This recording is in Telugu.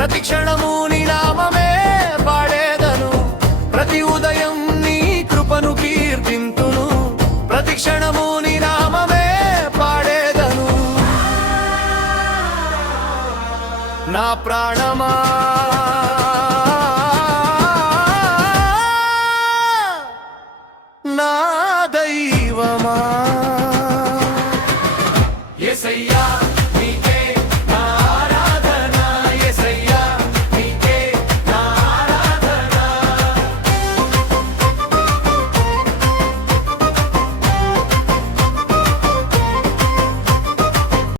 ప్రతి క్షణము నీ నామమే పాడేదను, ప్రతి ఉదయం నీ కృపను కీర్తింతును, ప్రతి క్షణము నీ నామమే పాడేదను. నా ప్రాణమా నా దైవమా యేసయ్యా.